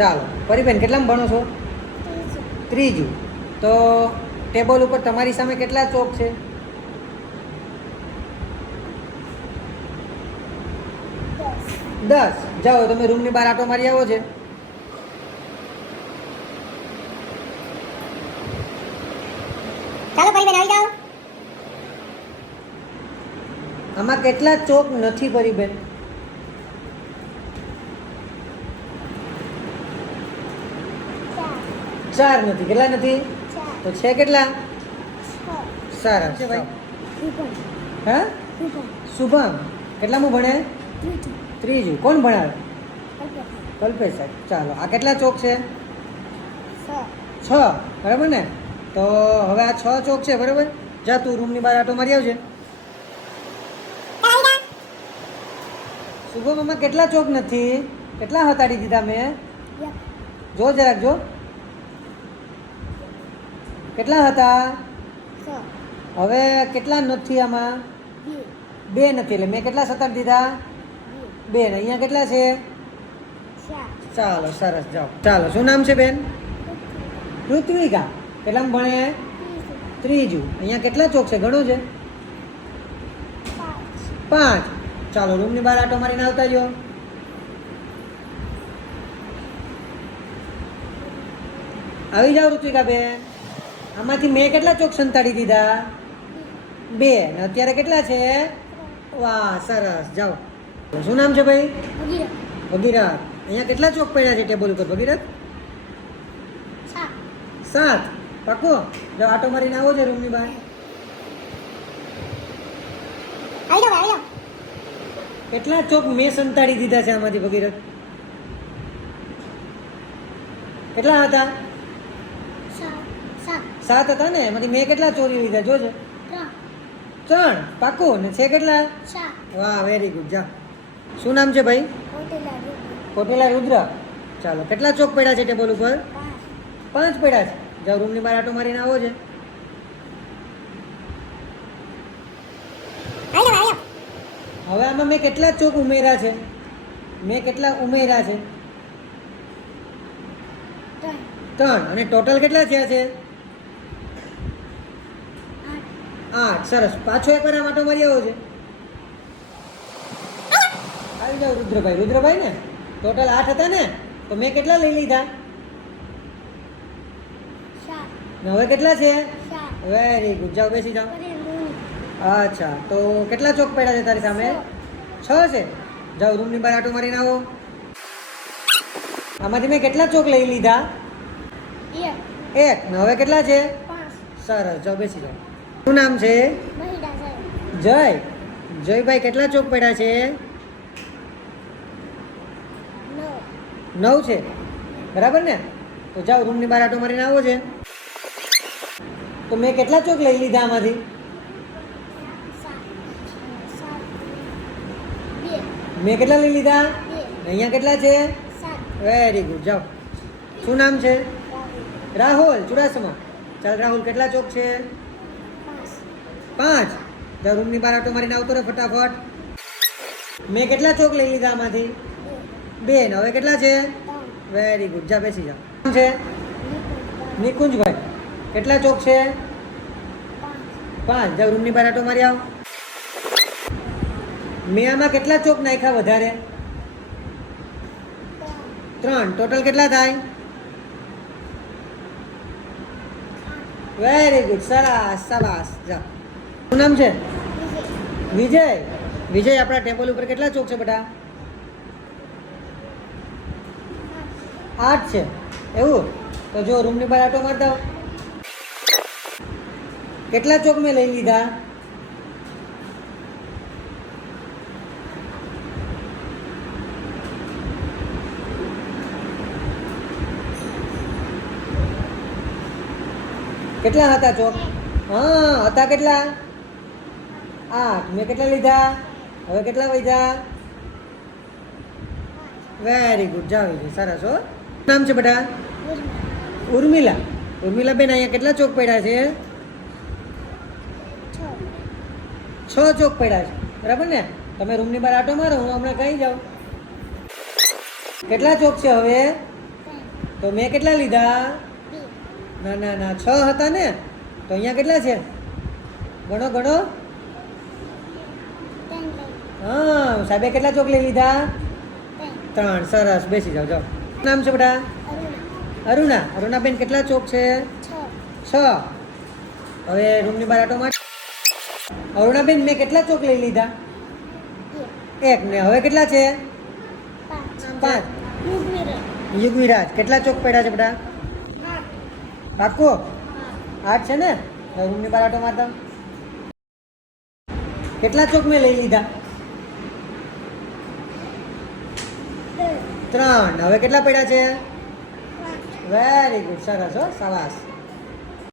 ચાલો પરીબેન કેટલામાં ભણો છો? ત્રીજું. તો ટેબલ ઉપર તમારી સામે કેટલા ચોક છે? 10. જાઓ તમે રૂમની બહાર આટો મારી આવો છે. ચાલો પરીબેન આવી જાઓ. આમાં કેટલા ચોક નથી પરીબેન? 4 નથી. કેટલા નથી? તો છે કેટલા? 6. સારા છે ભાઈ. ત્રિકોણ. હા, ત્રિકોણ. શુભમ કેટલામું ભણે? ત્રીજું. ત્રીજું. કોણ ભણાવે? ઓકે. કલ્પેશ સાહેબ. ચાલો આ કેટલા ચોક છે? 6. 6. બરાબર ને? તો હવે આ 6 ચોક છે. બરાબર. જા તું રૂમની બહાર આટો મારી આવજે. શુભમ આમાં કેટલા ચોક નથી? કેટલા હતાડી દીધા મેં? જો જરાક જો. કેટલા હતા? 6. હવે કેટલા નથી આમાં? 2. 2 નથી. એટલે મેં કેટલા સતાડી દીધા? 2. ને અહીંયા કેટલા છે? 4. ચાલો સરસ. જાઓ ચાલો. શું નામ છે બેન? ઋત્વિકા. કેટલામાં ભણે? ત્રીજું. અહીંયા કેટલા ચોક છે? ઘણો છે. 5. ચાલો રૂમની બહાર આટો મારીને આવતા જો. આવી જાઓ ઋત્વિકા બેન. આમાંથી મેં કેટલા ચોક સંતાડી દીધા? 2. ને અત્યારે કેટલા છે? વાહ સરસ. જાઓ. શું નામ છે ભાઈ? ભગીરથ. અહીંયા કેટલા ચોક પડ્યા છે ટેબલ ઉપર ભગીરથ? 7. પાકો. જાઓ આટો મારીને આવો છે રૂમની બહાર. આવી જાઓ, આવી જાઓ. કેટલા ચોક મેં સંતાડી દીધા છે આમાંથી ભગીરથ? કેટલા હતા? 7 હતા ને? એમાંથી મેં કેટલા ચોરી લીધા જોજે. 3. પાકું. ને છે કેટલા? વાહ વેરી ગુડ. જા. શું નામ છે ભાઈ? કોટેલા રુદ્ર. ચાલો કેટલા ચોક પડ્યા છે ટેબલ ઉપર? 5 પડ્યા છે. જાઓ રૂમની બહાર આટો મારીને આવો છે. હવે આમાં મેં કેટલા ચોક ઉમેર્યા છે? મેં કેટલા ઉમેર્યા છે? 3. અને ટોટલ કેટલા થયા છે? 8. સરસ. પાછો એકવાર આમ આટો મારી આવો છે. આવી જાઓ રુદ્રભાઈ. રુદ્રભાઈ ને ટોટલ 8 હતા ને? તો મેં કેટલા લઈ લીધા? ને હવે કેટલા છે? Very good. જાઓ બેસી જાઓ. અચ્છા તો કેટલા ચોક પડ્યા છે તારી સામે? 6 છે. જાઓ રૂમની બહાર આટો મારીને આવો. આમાંથી મેં કેટલા ચોક લઈ લીધા? 1. ને હવે કેટલા છે? સરસ. જાઓ બેસી જાઓ. શું નામ છે? જય. જયભાઈ કેટલા ચોક પડ્યા છે? 9 છે. બરાબર ને? તો જાઓ રૂમની બહાર આટો મારીને આવો છે. તો મેં કેટલા ચોક લઈ લીધા આમાંથી? મેં કેટલા લઈ લીધા? અહીંયા કેટલા છે? Very good. જાઓ. શું નામ છે? રાહુલ ચુડાસમા. ચાલ રાહુલ કેટલા ચોક છે? 5. જાઓ રૂમની બહાર આટો મારીને આવતો રહે ફટાફટ. મેં કેટલા ચોક લઈ લીધા આમાંથી? 2. ને હવે કેટલા છે? Very good. જા બેસી જાઓ. નામ છે? નિકુંજભાઈ. કેટલા ચોક છે? 5. જાઓ રૂમની બહાર આટો મારી આવો. મેં આમાં કેટલા ચોક નાખ્યા વધારે? 3. ટોટલ કેટલા થાય? Very good. સરસ. શાબાશ. જાઓ. શું નામ છે? વિજય. વિજય આપણા ટેબલ ઉપર કેટલા ચોક છે બેટા? 8 છે. એવું? તો જો રૂમની બહાર આટો મારતા કેટલા ચોક મેં લઈ લીધા? કેટલા હતા ચોક? હા હતા કેટલા? 8. મેં કેટલા લીધા? હવે કેટલા વધ્યા? Very good. જાઓ સરસ. હો. નામ છે બેટા? ઉર્મિલા. ઉર્મિલા બેન અહીંયા કેટલા ચોક પડ્યા છે? 6 ચોક પડ્યા છે. બરાબર ને? તમે રૂમની બહાર આટો મારો, હું હમણાં કહી જાઉં. કેટલા ચોક છે હવે? તો મેં કેટલા લીધા? બી ના ના ના 6 હતા ને, તો અહીંયા કેટલા છે? ગણો ગણો. ત્રણ લઈ હા, સાહેબે કેટલા ચોક લઈ લીધા? ત્રણ 3. સરસ, બેસી જાઓ જાઓ. શું નામ છે બેટા? અરુણા અરુણાબેન કેટલા ચોક છે? 6 6. હવે રૂમની બહાર આટો માર. અરુણાબેન મેં કેટલા ચોક લઈ લીધા? 1 ને હવે કેટલા છે? 5. યુગવિરાજ કેટલા ચોક પડ્યા છે બેટા? પાક્કો 8 છે ને? હવે રૂમની બહાર આટો મારતા. કેટલા ચોક મેં લઈ લીધા? 3. હવે કેટલા પડ્યા છે? વેરી ગુડ, સરસ હો, શાબાશ.